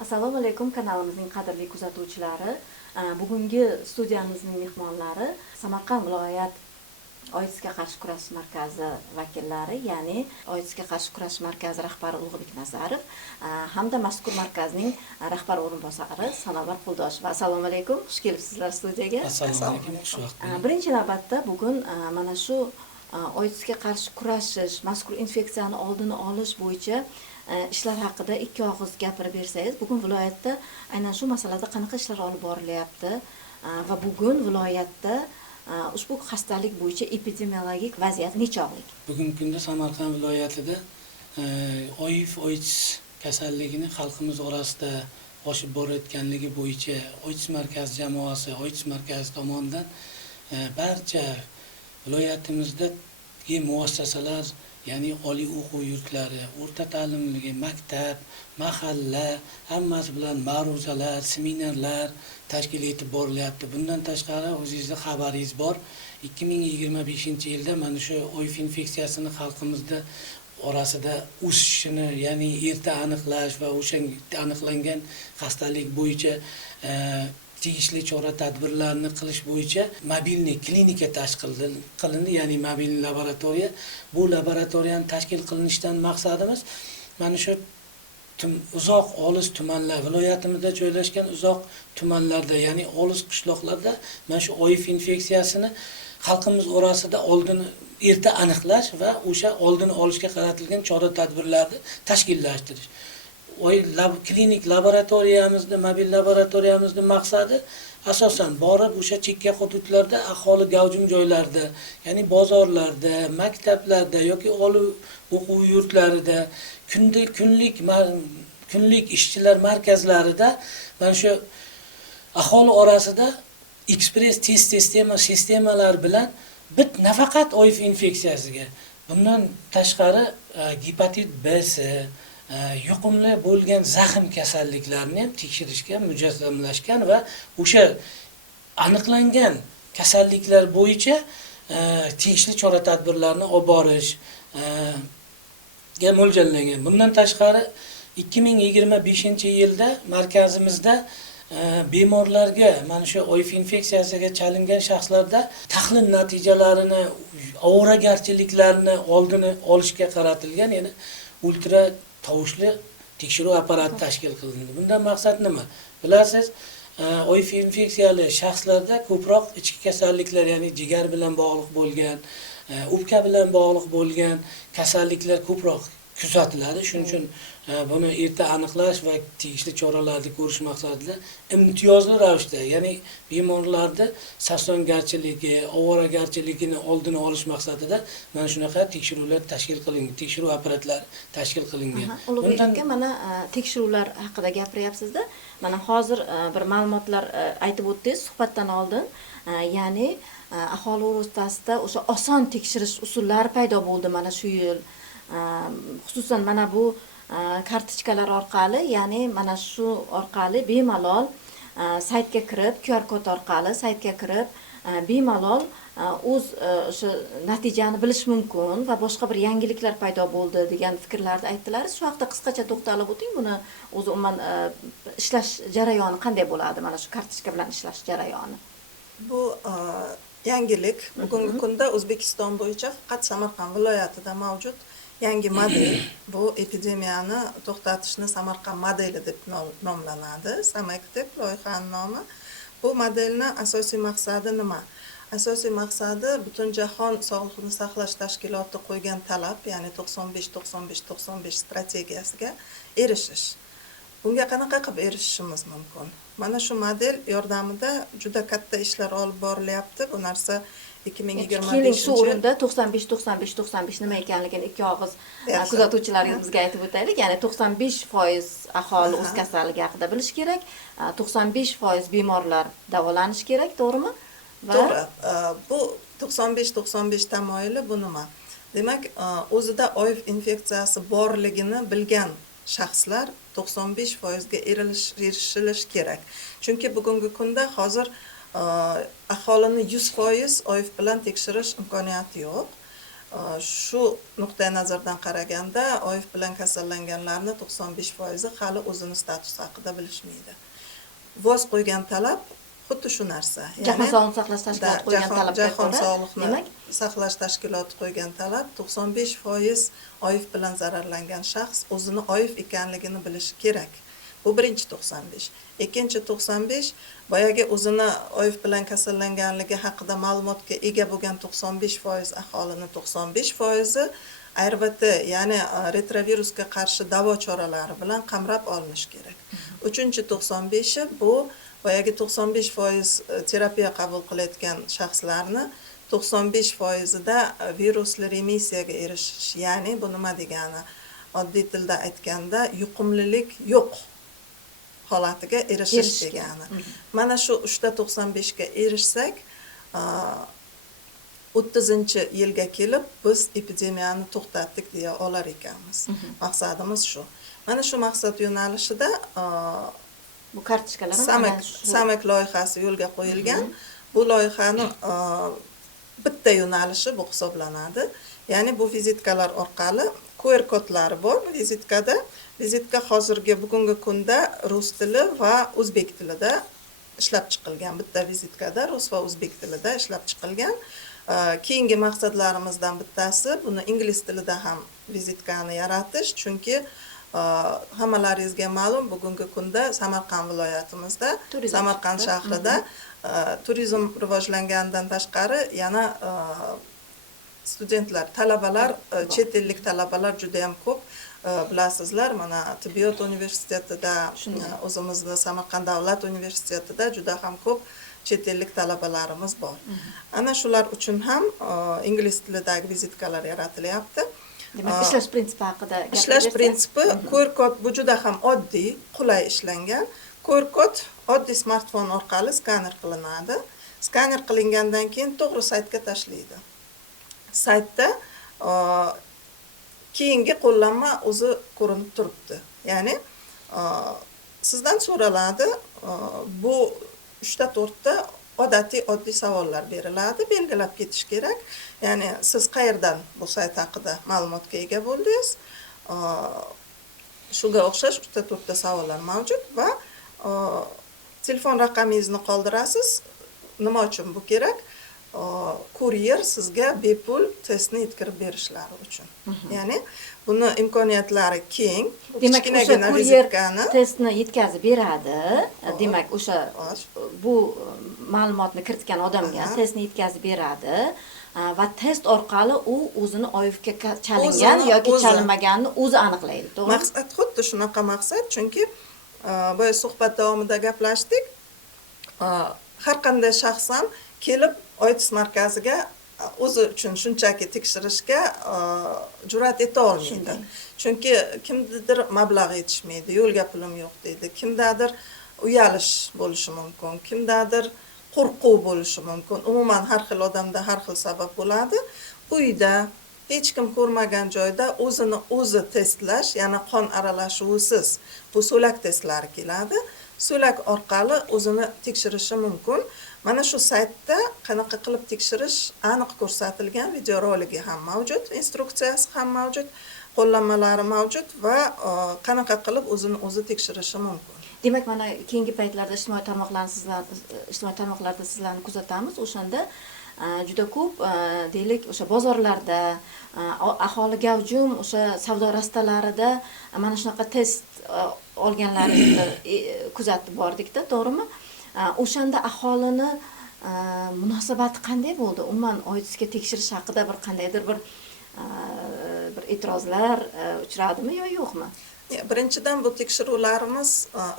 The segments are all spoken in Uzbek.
Assalomu alaykum kanalimizning qadrli kuzatuvchilari. Bugungi studiyamizning mehmonlari Samarqand viloyat OITSga qarshi kurash markazi vakillari, ya'ni OITSga qarshi kurash markazi rahbari Ulug'bek Nazarov hamda mazkur markazning rahbar o'rinbosari Sanobar Quldoshev. Assalomu alaykum, xush kelibsizlar studiyaga. Assalomu alaykum, xush vaqt. Birinchi navbatda bugun mana shu OITSga qarshi kurashish, mazkur infeksiyani oldini olish bo'yicha ishlar haqida ikki og'iz gapirib bersangiz, bugun viloyatda aynan shu masalada qanaqa ishlar olib borilyapti va bugun viloyatda ushbu xastalik bo'yicha epidemiologik vaziyat nechog'lik? Bugungi kunda Samarqand viloyatida OITS kasalligini xalqimiz orasida oshib borayotganligi bo'yicha OITS markazi jamoasi, OITS markazi tomonidan barcha viloyatimizdagi muassasalar, ya'ni oliy o'quv yurtlari, o'rta ta'limligi, maktab, mahalla hammasi bilan ma'ruzalar, seminarlar tashkil etib borilyapti. Bundan tashqari o'zingizda xabaringiz bor, 2025-yilda mana shu OIF infeksiyasini xalqimizda orasida o'sishini, ya'ni erta aniqlash va o'sha aniqlangan xastalik bo'yicha tegishli chora-tadbirlarni qilish bo'yicha mobilniy klinika tashkil qilindi, ya'ni mobilniy laboratoriya. Bu laboratoriyani tashkil qilinishidan maqsadimiz mana shu uzoq olis tumanlar, viloyatimizda joylashgan uzoq tumanlarda, ya'ni olis qishloqlarda mana shu OIF infeksiyasini xalqimiz orasida oldini erta aniqlash va o'sha oldini olishga qaratilgan chora-tadbirlarni tashkillashtirish. Klinik laboratoriyamizni, mobil laboratoriyamizni maqsadi asosan borib o'sha chekka hududlarda, aholi gavjum joylarda, ya'ni bozorlarda, maktablarda yoki oliy o'quv yurtlarida, kunlik ishchilar markazlarida mana shu aholi orasida ekspress test sistemalar bilan nafaqat OIF infeksiyasiga, bundan tashqari gepatit B, yuqumli bo'lgan zaxm kasalliklarini ham tekshirishga mujassamlashgan va o'sha aniqlangan kasalliklar bo'yicha tegishli chora-tadbirlarni olib borishga mo'ljallangan. Bundan tashqari 2025-yilda markazimizda bemorlarga, mana shu OIF infeksiyasiga chalingan shaxslarda tahlil natijalarini, ovoragarchiliklarni oldini olishga qaratilgan, ya'ni ultra tovushli tekshiruv apparati tashkil qilindi. Bundan maqsad nima? Bilasiz, OIF infeksiyali shaxslarda ko'proq ichki kasalliklar, ya'ni jigar bilan bog'liq bo'lgan, o'pka bilan bog'liq bo'lgan kasalliklar ko'proq kuzatiladi. Shuning uchun buni erta aniqlash va tegishli choralarni ko'rish maqsadida imtiyozli ravishda, ya'ni bemorlarda sasongarchiligi, ovoragarchiligini oldini olish maqsadida mana shunaqa tekshiruvlar tashkil qilingan, tekshiruv apparatlari tashkil qilingan. Ulug'bek aka, mana tekshiruvlar haqida gapiryapsizda. Mana hozir bir ma'lumotlar aytib o'tdingiz suhbatdan oldin, ya'ni aholi o'rtasida o'sha oson tekshirish usullari paydo bo'ldi mana shu yil. Xususan mana bu kartochkalar orqali, ya'ni mana shu orqali bemalol saytga kirib, QR kod orqali saytga kirib bemalol o'z o'sha natijani bilish mumkin va boshqa bir yangiliklar paydo bo'ldi degan fikrlarni aytdilar. Shu haqida qisqacha to'xtalib o'ting. Buni o'zi umuman ishlash jarayoni qanday bo'ladi? Mana shu kartochka bilan ishlash jarayoni. Bu yangilik bugungi kunda O'zbekiston bo'yicha faqat Samarqand viloyatida mavjud yangi model. Bu epidemiyani to'xtatishni Samarqand modeli deb nomlanadi. SAMEK deb loyihaning nomi. Bu modelni asosiy maqsadi nima? Asosiy maqsadi Butunjahon Sog'liqni saqlash tashkiloti qo'ygan talab, ya'ni 95-95-95 strategiyasiga erishish. Bunga qanaqa qilib erishishimiz mumkin? Mana shu model yordamida juda katta ishlar olib borilyapti. Bu narsa 2025 shu o'rinda 95-95-95 nima ekanligini ikki og'iz kuzatuvchilarimizga aytib o'taylik. Ya'ni 95% aholi o'z kasalligi haqida bilish kerak, 95% bemorlar davolanish kerak, to'g'rimi? To'g'ri. Bu 95-95 tamoyili bu nima? Demak, o'zida OIF infeksiyasi borligini bilgan shaxslar 95% ga erishilish kerak. Chunki bugungi kunda hozir aholini 100% OIF bilan tekshirish imkoniyati yo'q. shu nuqtai nazardan qaraganda OIF bilan kasallanganlarning 95% hali o'zini statusi haqida bilishmaydi. Voz qo'ygan talab xuddi shu narsa. Jahon sog'liqni saqlash tashkiloti qo'ygan talabga Jahon ko'ra, sog'liqni demak, saqlash tashkiloti qo'ygan talab 95% OIF bilan zararlangan shaxs o'zini OIF ekanligini bilishi kerak. Bu birinchi 95. Ikkinchi 95 boyagi o'zini OIF bilan kasallanganligi haqida ma'lumotga ega bo'lgan 95% aholini 95% ARVT, ya'ni retrovirusga qarshi davo choralari bilan qamrab olinish kerak. Uchinchi 95 bu boyagi 95% terapiya qabul qilayotgan shaxslarni 95%da virusli remissiyaga erishish, ya'ni bu nima degani? Oddiy tilda aytganda yuqumlilik yo'q holatiga erishish degani. Mana shu 395 ga erishsak, 30-yilga kelib biz epidemiyani to'xtatdik deya olar ekanmiz. Maqsadimiz shu. Mana shu maqsad yo'nalishida bu kartochkalar Samak loyihasi yo'lga qo'yilgan. Bu loyihani bitta yo'nalishi bu hisoblanadi. Ya'ni bu vizitkalar orqali QR kodlari bor bu vizitkada. Vizitka hozirgi bugungi kunda rus tili va o'zbek tilida ishlab chiqilgan. Bitta vizitkada rus va o'zbek tilida ishlab chiqilgan. Keyingi maqsadlarimizdan bittasi buni ingliz tilida ham vizitkani yaratish, chunki hammalaringizga ma'lum, bugungi kunda Samarqand viloyatimizda, Samarqand shahrida turizm rivojlanganidan tashqari yana studentlar, talabalar, chet ellik talabalar juda ham ko'p. Bilasizlar, mana tibbiyot universitetida, o'zimizda Samarqand davlat universitetida juda ham ko'p chet ellik talabalarimiz bor. Ana shular uchun ham ingliz tilidagi vizitkalar yaratilyapti. Demak, ishlash prinsipi haqida gapirsak, ishlash prinsipi QR kod bu juda ham oddiy, qulay ishlangan. QR kod oddiy smartfon orqali skaner qilinadi. Skaner qilingandan keyin to'g'ri saytga tashlaydi. Saytda keyingi qo'llanma o'zi ko'rinib turibdi. Ya'ni sizdan so'raladi, bu 3-4 ta oddiy savollar beriladi, belgilab ketish kerak. Ya'ni siz qayerdan bu sayt haqida ma'lumotga ega bo'ldingiz? Shunga o'xshash 3-4 ta savollar mavjud va telefon raqamingizni qoldirasiz. Nima uchun bu kerak? Kuryer sizga bepul testni yetkazib berishlari uchun. Ya'ni buni imkoniyatlari keng. Demak, o'sha kuryer testni yetkazib beradi. Demak, o'sha bu ma'lumotni kiritgan odamga testni yetkazib beradi va test orqali u o'zini OIFga chalingan yoki chalinmaganini o'zi aniqlaydi, to'g'rimi? Maqsad xuddi shunaqa maqsad, chunki boya suhbat davomida gaplashdik. Har qanday shaxs ham kelib OITS markaziga o'zi uchun shunchaki tekshirishga jur'at eta olmaydi. Chunki kimnidir mablag' yetishmaydi, yo'lga pulim yo'q deydi. Kimdadir uyalish bo'lishi mumkin, kimdadir qo'rquv bo'lishi mumkin. Umuman har xil odamda har xil sabab bo'ladi. Uyda hech kim ko'rmagan joyda o'zini o'zi testlash, ya'ni qon aralashuvisiz bu so'lak testlari keladi. So'lak orqali o'zini tekshirishi mumkin. Mana shu saytda qanaqa qilib tekshirish aniq ko'rsatilgan, videoroligi ham mavjud, instruksiyasi ham mavjud, qo'llanmalari mavjud va qanaqa qilib o'zini o'zi tekshirishi mumkin. Demak, mana keyingi paytlarda ijtimoiy tarmoqlarda sizlarni kuzatamiz. O'shanda juda ko'p, deylik, o'sha bozorlarda, aholi gavjum, o'sha savdo rastalarida mana shunaqa test olganlaringizni kuzatib bordikda, to'g'rimi? O'shanda aholini munosabati qanday bo'ldi? Umuman OITSga tekshirish haqida bir qandaydir bir e'tirozlar uchradimi yo yo'qmi? Birinchidan bu tekshiruvlarimiz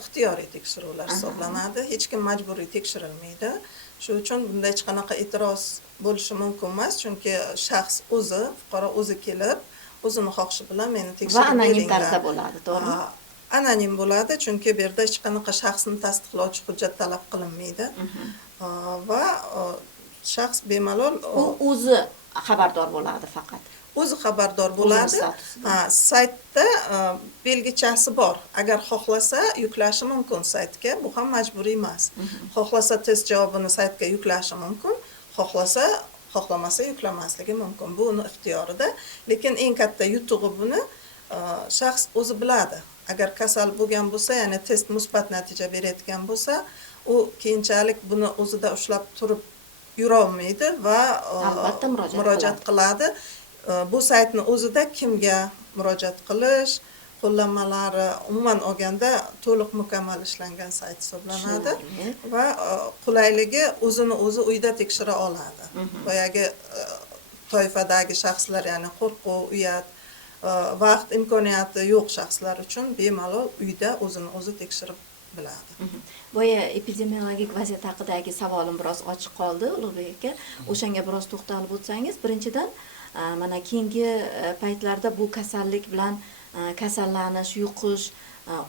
ixtiyoriy tekshiruvlar hisoblanadi. Hech kim majburiy tekshirilmaydi. Shu uchun bunda hech qanaqa e'tiroz bo'lishi mumkin emas, chunki shaxs o'zi, fuqaro o'zi kelib, o'zini xohishi bilan meni tekshirib va anonim tarzda bo'ladi, to'g'rimi? Anonim bo'ladi, chunki bu yerda hech qanaqa shaxsni tasdiqlovchi hujjat talab qilinmaydi. Va shaxs bemalol o'zi xabardor bo'ladi faqat. O'zi xabardor bo'ladi. Saytda belgichasi bor. Agar xohlasa yuklashi mumkin saytga, bu ham majburiy emas. Xohlasa test javobini saytga yuklashi mumkin, xohlasa xohlamasa yuklamasligi mumkin. Bu uni ixtiyorida, lekin eng katta yutug'i buni shaxs o'zi biladi. Agar kasal bo'lgan bo'lsa, ya'ni test musbat natija berayotgan bo'lsa, u keyinchalik buni o'zida ushlab turib yura olmaydi va Albatta murojaat qiladi. Bu saytni o'zida kimga murojaat qilish, qo'llanmalari umuman olganda to'liq mukammal ishlangan sayt hisoblanadi va qulayligi o'zini o'zi uyda tekshira oladi. Boyagi toifadagi shaxslar, ya'ni qo'rquv, uyat, vaqt imkoniyati yo'q shaxslar uchun bemalol uyda o'zini o'zi tekshirib biladi. Boya epidemiologik vaziyat haqidagi savolim biroz ochiq qoldi, Ulug'bek aka. O'shanga biroz to'xtalib o'tsangiz, birinchidan mana keyingi paytlarda bu kasallik bilan kasallanish, yuqish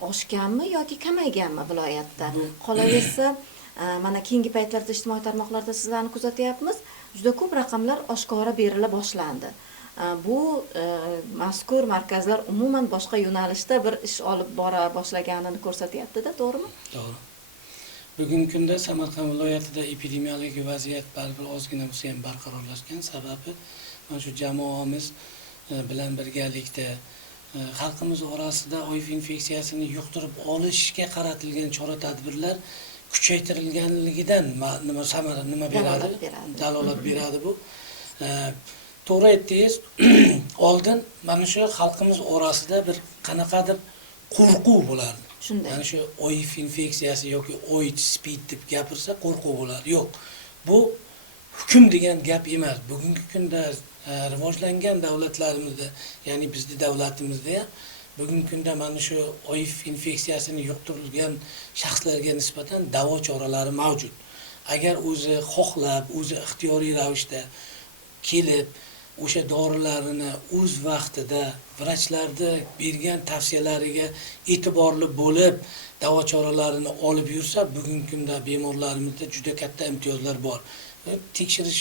oshganmi yoki kamayganmi viloyatda? Qolaversa, mana keyingi paytlarda ijtimoiy tarmoqlarda sizlarni kuzatyapmiz, juda ko'p raqamlar oshkora berila boshlandi. Bu mazkur markazlar umuman boshqa yo'nalishda bir ish olib bora boshlaganini ko'rsatyapti-da, to'g'rimi? To'g'ri. Bugungi kunda Samarqand viloyatida epidemiologik vaziyat baribir ozgina bo'lsa ham barqarorlashgan. Sababi mana shu jamoamiz bilan birgalikda xalqimiz orasida HIV infeksiyasini yuqtirib olishga qaratilgan chora-tadbirlar kuchaytirilganligidan nima beradi? Dalolat beradi bu. To'g'ri aytdingiz, oldin mana shu xalqimiz orasida bir qanaqadir qo'rquv bo'lardi. Shunday. Mana shu HIV infeksiyasi yoki AIDS, SPID deb gapirsa qo'rquv bo'lardi. Yo'q. Bu hukm degan gap emas. Bugungi kunda rivojlangan davlatlarimizda, ya'ni bizning davlatimizda ham bugungi kunda mana shu HIV infeksiyasini yuqtirilgan shaxslarga nisbatan davo choralari mavjud. Agar o'zi xohlab, o'zi ixtiyoriy ravishda kelib o'sha dorilarini o'z vaqtida vrachlarda bergan tavsiyalariga e'tiborli bo'lib davo choralarini olib yursa, bugungi kunda bemorlarimizda juda katta imtiyozlar bor. Tekshirish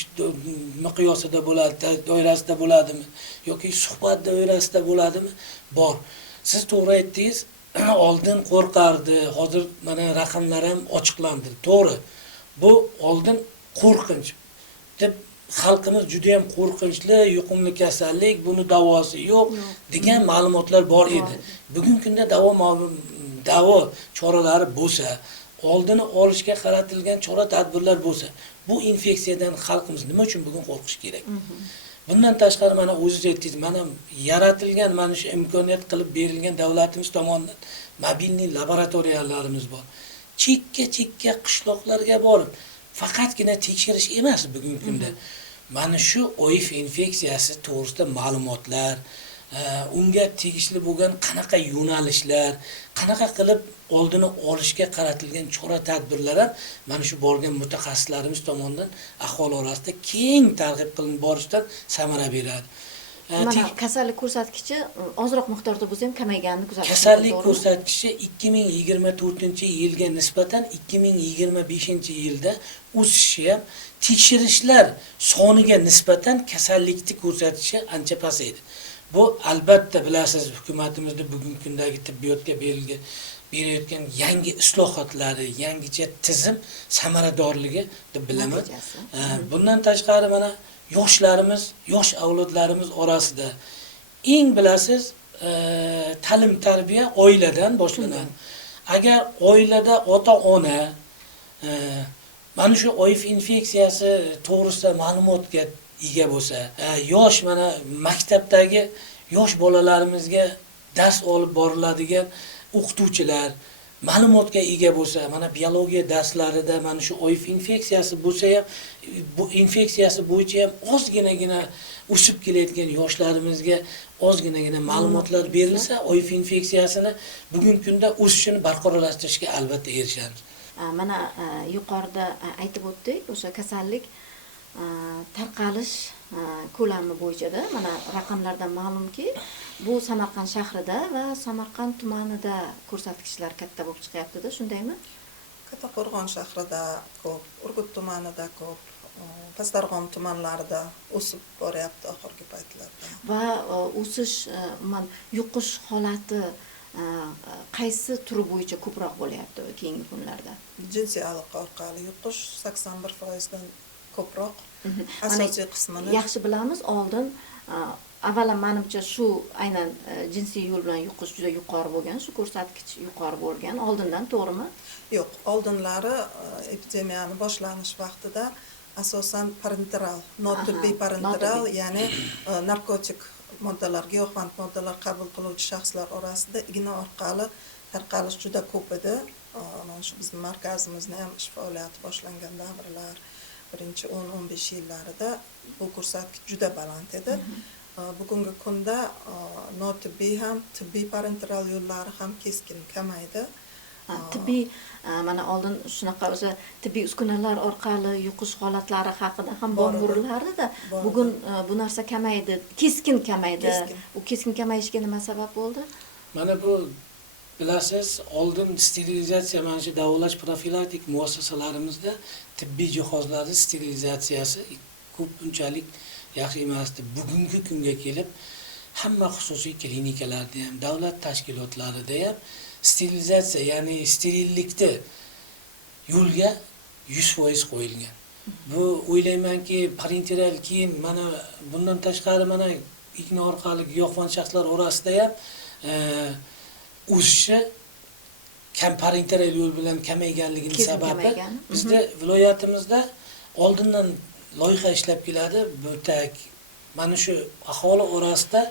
miqyosida bo'ladi, doirasida bo'ladimi yoki suhbat doirasida bo'ladimi? Bor. Siz to'g'ri aytdingiz, oldin qo'rqardi, hozir mana raqamlar ham ochiqlandi. To'g'ri. Bu oldin qo'rqinch deb xalqimiz juda ham qo'rqinchli, yuqumli kasallik, buni davosi yo'q degan ma'lumotlar bor edi. Bugungi kunda davo choralari bo'lsa, oldini olishga qaratilgan chora-tadbirlar bo'lsa, bu infeksiyadan xalqimiz nima uchun bugun qo'rqish kerak? Bundan tashqari mana o'zingiz aytdingiz, mana yaratilgan mana shu imkoniyat qilib berilgan davlatimiz tomonidan mobilniy laboratoriyalarimiz bor. Chekka qishloqlarga borib, faqatgina tekshirish emas bugungi kunda. Mana shu HIV infeksiyasi to'g'risida ma'lumotlar, unga tegishli bo'lgan qanaqa yo'nalishlar, qanaqa qilib oldini olishga qaratilgan chora-tadbirlar ham mana shu borgan mutaxassislarimiz tomonidan aholi orasida keng targ'ib qilinib borishdan samara beradi. Mana kasallik ko'rsatkichi ozroq miqdorda bo'lsa ham kamayganini kuzatdik. Kasallik ko'rsatkichi 2024-yilga nisbatan 2025-yilda o'sishi ham, tekshirishlar soniga nisbatan kasallikni ko'rsatishi ancha pasaydi. Bu albatta bilasiz, hukumatimizda bugungi kundagi tibbiyotga berayotgan yangi islohotlari, yangicha tizim samaradorligi deb bilaman. Bundan tashqari mana yoshlarimiz, yosh avlodlarimiz orasida eng bilasiz ta'lim-tarbiya oiladan boshlanadi. Agar oilada ota-ona mana shu HIV infeksiyasi to'g'risida ma'lumotga ega bo'lsa, yosh mana maktabdagi yosh bolalarimizga dars olib boriladigan o'qituvchilar ma'lumotga ega bo'lsa, mana biologiya darslarida mana shu HIV infeksiyasi bo'lsa ham, bu infeksiyasi bo'yicha ham ozginagina o'sib kelayotgan yoshlarimizga ozginagina ma'lumotlar berilsa, HIV infeksiyasini bugungi kunda o'sishini barqarorlashtirishga albatta erishamiz. Mana yuqorida aytib o'tdik, o'sha kasallik tarqalish ko'lami bo'yicha-da, mana raqamlardan ma'lumki, bu Samarqand shahrida va Samarqand tumanida ko'rsatkichlar katta bo'lib chiqyapti-da, shundaymi? Kattaqo'rg'on shahrida ko'p, Urgut tumanida ko'p, Pastdarg'om tumanlarida o'sib boryapti oxirgi paytlarda. Va o'sish, yuqish holati qaysi turi bo'yicha ko'proq bo'lyapti keyingi kunlarda? Jinsiy aloqa orqali yuqish 81% dan ko'proq Mana asosiy qismini yaxshi bilamiz, oldin avvalo menimcha shu aynan jinsiy yo'l bilan yuqish juda yuqori bo'lgan, shu ko'rsatkich yuqori bo'lgan oldindan, to'g'rimi? yo'q, oldinlari epidemiyani boshlanish vaqtida asosan parenteral, notibbiy parenteral, ya'ni narkotik moddalar, giyohvand moddalar qabul qiluvchi shaxslar orasida igna orqali tarqalish juda ko'p edi. Mana shu bizning markazimizni ham ish faoliyati boshlangan davrlar, birinchi 10-15 yillarida bu ko'rsatkich juda baland edi. Bugungi kunda notibbiy ham, tibbiy parenteral yo'llari ham keskin kamaydi. Tibbiy mana oldin shunaqa o'sha tibbiy uskunalar orqali yuqish holatlari haqida ham bor-burilardi-da. Bugun bu narsa kamaydi, keskin kamaydi. Bu keskin kamayishga nima sabab bo'ldi? Mana bu bilasiz, oldin sterilizatsiya, mana shu davolash profilaktik muassasalarimizda tibbiy jihozlarning sterilizatsiyasi ko'p unchalik yaxshi emasdi. Bugungi kunga kelib hamma xususiy klinikalarda ham, davlat tashkilotlarida ham sterilizatsiya, ya'ni sterillikni yo'lga 100% qo'yilgan. Bu o'ylaymanki, parenteral keyin mana bundan tashqari mana igna orqali giyohvand shaxslar orasida ham o'sishi kam parenteral yo'l bilan kamayganligini sababi bizda viloyatimizda oldindan loyiha ishlab keladi. Bu mana shu aholi orasida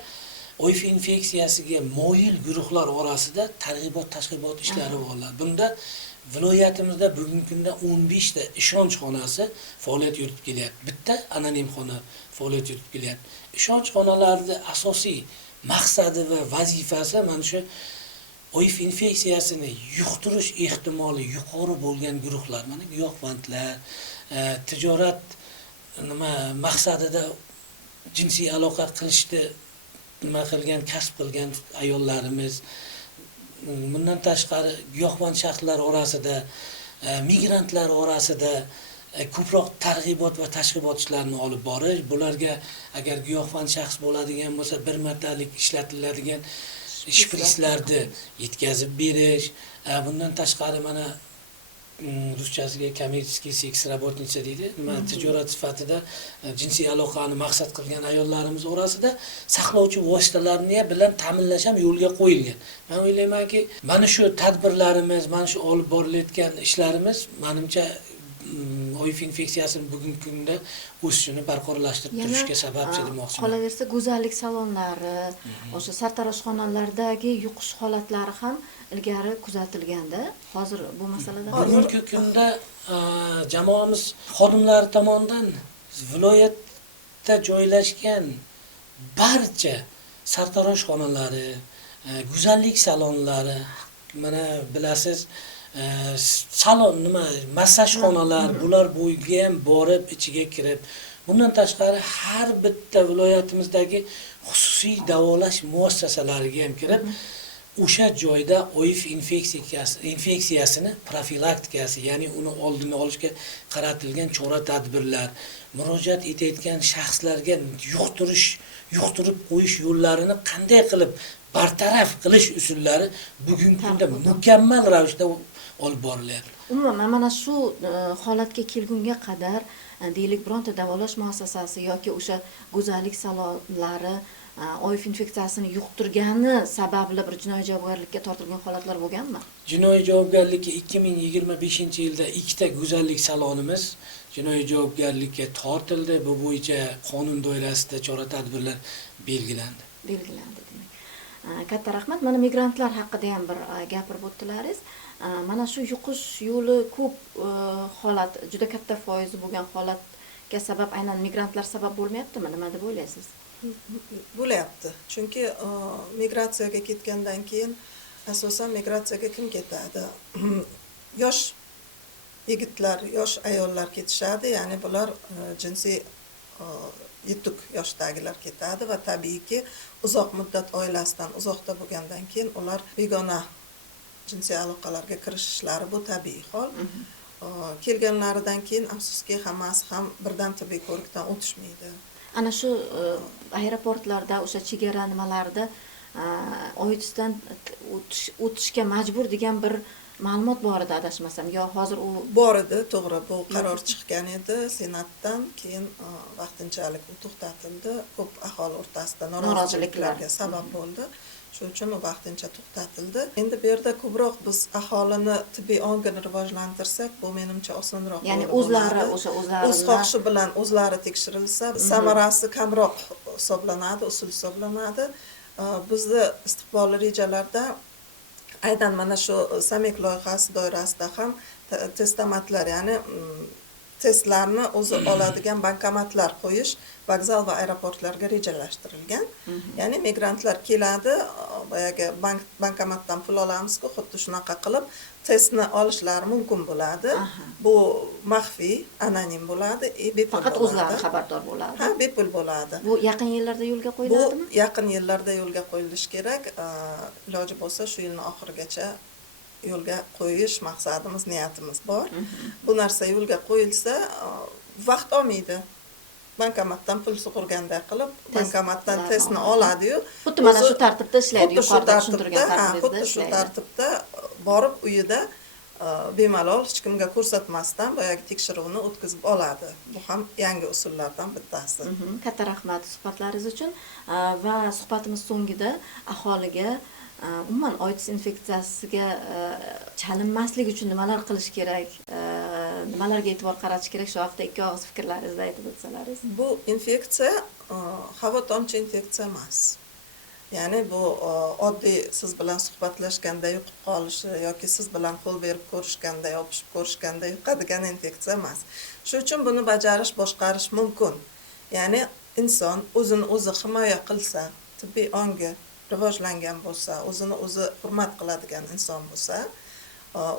OIF infeksiyasiga moyil guruhlar orasida targ'ibot-tashg'ibot ishlari bo'ladi. Bunda viloyatimizda bugungi kunda 15 ta ishonch xonasi faoliyat yuritib kelyapti. Bitta anonim xona faoliyat yuritib kelyapti. Ishonch xonalarida asosiy maqsadi va vazifasi mana shu OIF infeksiyasini yuqtirish ehtimoli yuqori bo'lgan guruhlar, mana giyohvandlar, tijorat maqsadida jinsiy aloqa qilishni nima qilgan, kasb qilgan ayollarimiz, bundan tashqari giyohvand shaxslar orasida, migrantlar orasida ko'proq targ'ibot va tashg'ibot ishlarini olib borish, bularga agar giyohvand shaxs bo'ladigan bo'lsa, bir martalik ishlatiladigan shpritslarni yetkazib berish, bundan tashqari mana ruschasiga kommersiy seks работница deydi. Nima tijorat sifatida jinsiy aloqani maqsad qilgan ayollarimiz orasida saqlovchi vositalarni bilan ta'minlash ham yo'lga qo'yilgan. Men o'ylaymanki, mana shu tadbirlarimiz, mana shu olib borilayotgan ishlarimiz menimcha OIF infeksiyasini bugungi kunda o'sishini barqarorlashtirib turishga sababchi demoqchiman. Qolaversa, go'zallik salonlari, o'sha sartaroshxonalardagi yuqish holatlari ham ilgari kuzatilganda, hozir bu masalada bugungi kunda jamoamiz xodimlari tomonidan viloyatda joylashgan barcha sartaroshxonalari, go'zallik salonlari, mana bilasiz, salon massaj xonalar, bular bo'yiga ham borib, ichiga kirib, bundan tashqari har bitta viloyatimizdagi xususiy davolash muassasalariga ham kirib, o'sha joyda OIF infeksiyasini profilaktikasi, ya'ni uni oldini olishga qaratilgan chora-tadbirlar, murojaat etayotgan shaxslarga yuqtirib qo'yish yo'llarini qanday qilib bartaraf qilish usullari bugungi kunda mukammal ravishda olib borilyapti. Umuman mana shu holatga kelgunga qadar deylik bironta davolash muassasasi yoki o'sha go'zallik salonlari OIF infeksiyasini yuqtirgani sababli bir jinoiy javobgarlikka tortilgan holatlar bo'lganmi? Jinoiy javobgarlikka 2025-yilda 2 ta go'zallik salonimiz jinoiy javobgarlikka tortildi. Bu bo'yicha qonun doirasida chora-tadbirlar belgilandi. Demak. Katta rahmat. Mana migrantlar haqida ham bir gapirib o'tdilaringiz. Mana shu yuqish yo'li ko'p holat, juda katta foizi bo'lgan holatga sabab aynan migrantlar sabab bo'lmayaptimi? Nima deb o'ylaysiz? Bo'lyapti. Chunki migratsiyaga ketgandan keyin asosan migratsiyaga kim ketadi? Yosh yigitlar, yosh ayollar ketishadi, ya'ni bular jinsiy yetuk yoshdagilar ketadi va tabiiyki uzoq muddat oilasidan uzoqda bo'lgandan keyin ular begona jinsiy aloqalarga kirishishlari bu tabiiy hol. Kelganlaridan keyin afsuski hammasi ham birdan tibbiy ko'rikdan o'tishmaydi. Ana shu aeroportlarda, o'sha chegara nimalarida OITSdan o'tishga majbur degan bir ma'lumot bor edi adashmasam, yo hozir u bor edi, to'g'ri, bu qaror chiqqan edi senatdan, keyin vaqtinchalik u to'xtatildi. Ko'p aholi o'rtasida noroziliklarga sabab bo'ldi. Shuning uchun u vaqtincha to'xtatildi. Endi bu yerda ko'proq biz aholini tibbiy ongini rivojlantirsak, bu menimcha osonroq ya'ni yo'li o'zlari bo'ladi. o'sha o'zlari O'z xohishi bilan o'zlari tekshirilsa, samarasi kamroq hisoblanadi, usul hisoblanadi. Bizni istiqbolli rejalarda aynan mana shu Samek loyihasi doirasida ham testmatlar, ya'ni testlarni o'zi oladigan bankomatlar qo'yish vokzal va aeroportlarga rejalashtirilgan. Ya'ni migrantlar keladi, boyagi bankomatdan pul olamiz-ku, xuddi shunaqa qilib testni olishlari mumkin bo'ladi. Bu maxfiy, anonim bo'ladi, bepul faqat bo'ladi. o'zlari xabardor bo'ladi. Ha, bepul bo'ladi. Bu yaqin yillarda yo'lga Bu qo'yiladimi? yaqin yillarda yo'lga qo'yilishi kerak. Iloji bo'lsa shu yilning oxirigacha yo'lga qo'yish maqsadimiz, niyatimiz bor. Bu narsa yo'lga qo'yilsa, vaqt olmaydi. Bankomatdan pul sug'urganday qilib, bankomatdan testni oladi-yu, xuddi mana shu tartibda ishlaydi, yuqorida tushuntirgan tartibda xuddi shu tartibda borib uyida bemalol hech kimga ko'rsatmasdan boyagi tekshiruvni o'tkazib oladi. Bu ham yangi usullardan bittasi. Katta rahmat suhbatlaringiz uchun va suhbatimiz so'ngida aholiga umuman OITS infeksiyasiga chalinmaslik uchun nimalar qilish kerak, nimalarga e'tibor qaratish kerak, shu haqida ikki og'iz fikrlaringizni aytib o'tsalaringiz. Bu infeksiya havo tomchi infeksiya emas. Ya'ni bu oddiy siz bilan suhbatlashganda yuqib qolishi yoki siz bilan qo'l berib ko'rishganda, yopishib ko'rishganda yuqadigan infeksiya emas. Shuning uchun buni bajarish, boshqarish mumkin. Ya'ni inson o'zini o'zi himoya qilsa, tibbiy ongi rivojlangan bo'lsa, o'zini o'zi hurmat qiladigan inson bo'lsa,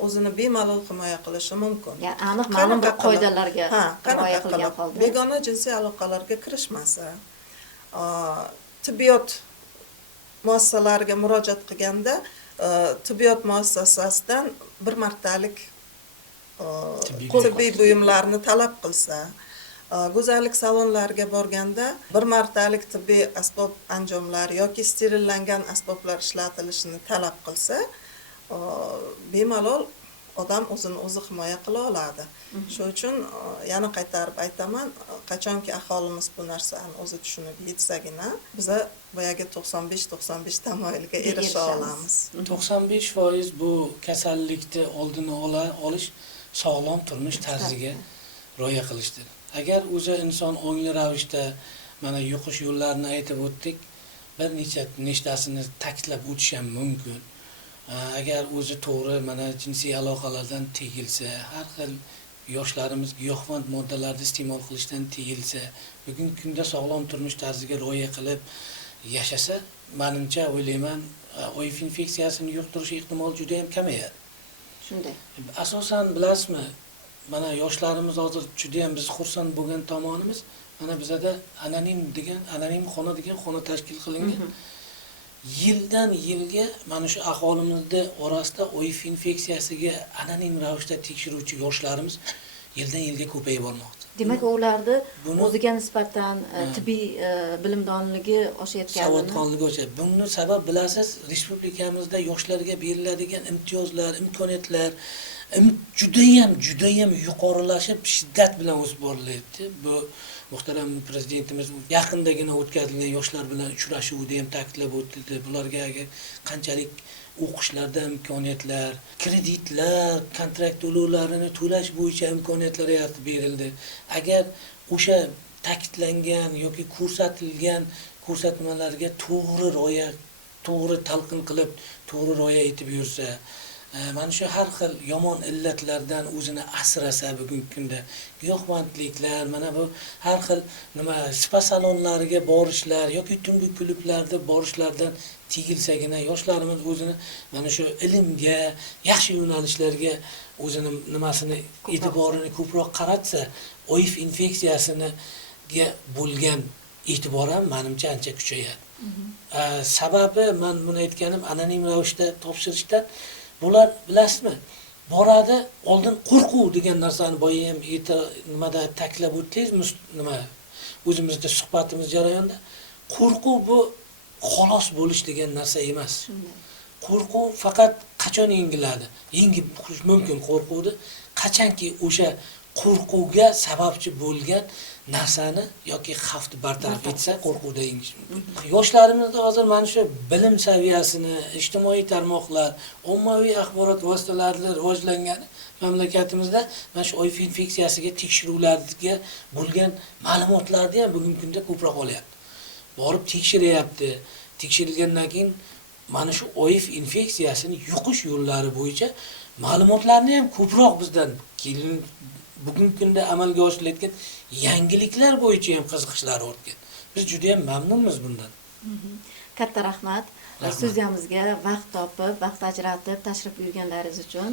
o'zini bemalol himoya qilishi mumkin. Ya'ni aniq ma'lum bir qoidalarga himoya qilgan holda. Begona jinsiy aloqalarga kirishmasa, tibbiyot muassasalariga murojaat qilganda, tibbiyot muassasasidan bir martalik tibbiy buyumlarni talab qilsa, go'zallik salonlariga borganda bir martalik tibbiy asbob anjomlar yoki sterillangan asboblar ishlatilishini talab qilsa, bemalol odam o'zini o'zi himoya qila oladi. Shuning uchun yana qaytarib aytaman, qachonki aholimiz bu narsani o'zi tushunib yetsagina, biz boyagi 95 tamoyilga erisha olamiz. 95% bu kasallikni oldini olish sog'lom turmush tarziga rioya qilishdir. Agar o'zi inson ongli ravishda mana yuqish yo'llarini aytib o'tdik, bir nechtasini ta'kidlab o'tish ham mumkin. Agar o'zi to'g'ri mana jinsiy aloqalardan tiyilsa, har xil yoshlarimiz giyohvand moddalarni iste'mol qilishdan tiyilsa, bugungi kunda sog'lom turmush tarziga rioya qilib yashasa, menimcha o'ylayman, OIV infeksiyasini yuqtirish ehtimoli juda ham kamayadi. Shunday. Asosan bilasizmi, mana yoshlarimiz hozir juda ham biz xursand bo'lgan tomonimiz, mana bizada anonim xona degan xona tashkil qilingan. Yildan yilga mana shu aholimizda orasida OIV infeksiyasiga anonim ravishda tekshiruvchi yoshlarimiz yildan yilga ko'payib bormoqda. Demak, ularda o'ziga nisbatan tibbiy bilimdonligi oshayotganini, savodxonligi oshadi. Bunga sabab bilasiz, respublikamizda yoshlarga beriladigan imtiyozlar, imkoniyatlar judayam yuqorilashib, shiddat bilan o'sib borilyapti. Bu muhtaram prezidentimiz yaqindagina o'tkazilgan yoshlar bilan uchrashuvda ham ta'kidlab o'tdi. Bularga qanchalik o'qishlarda imkoniyatlar, kreditlar, kontrakt to'lovlarini to'lash bo'yicha imkoniyatlar yaratib berildi. Agar o'sha ta'kidlangan yoki ko'rsatilgan ko'rsatmalarga to'g'ri talqin qilib, to'g'ri rioya etib yursa, mana shu har xil yomon illatlardan o'zini asrasa, bugungi kunda giyohvandliklar, mana bu har xil spa salonlariga borishlar yoki tungi klublarda borishlardan tiyilsagina, yoshlarimiz o'zini mana shu ilmga, yaxshi yo'nalishlarga o'zini e'tiborini ko'proq qaratsa, OIV infeksiyasiga bo'lgan e'tibor ham menimcha ancha kuchayadi. Sababi men buni aytganim, anonim ravishda topshirishdan bular bilasizmi, boradi, oldin qo'rquv degan narsani boya ham ta'kidlab o'tdingiz, o'zimizda suhbatimiz jarayonida. Qo'rquv bu xolos bo'lish degan narsa emas. Shunday. Qo'rquv faqat qachon yengiladi? Yengib mumkin qo'rquvni qachonki o'sha qo'rquvga sababchi bo'lgan narsani yoki xavfni bartaraf etsa qo'rquvda yengish mumkin. Yoshlarimizda hozir mana shu bilim saviyasini, ijtimoiy tarmoqlar, ommaviy axborot vositalari rivojlangan mamlakatimizda mana shu OIV infeksiyasiga tekshiruvlarga bo'lgan ma'lumotlarni ham bugungi kunda ko'proq olyapti. Borib tekshiryapti. Tekshirilgandan keyin mana shu OIV infeksiyasini yuqish yo'llari bo'yicha ma'lumotlarni ham ko'proq bizdan bugungi kunda amalga oshirilayotgan yangiliklar bo'yicha ham qiziqishlari ortgan. Biz juda ham mamnunmiz bundan. Katta rahmat. Studiyamizga vaqt topib, vaqt ajratib tashrif buyurganlaringiz uchun.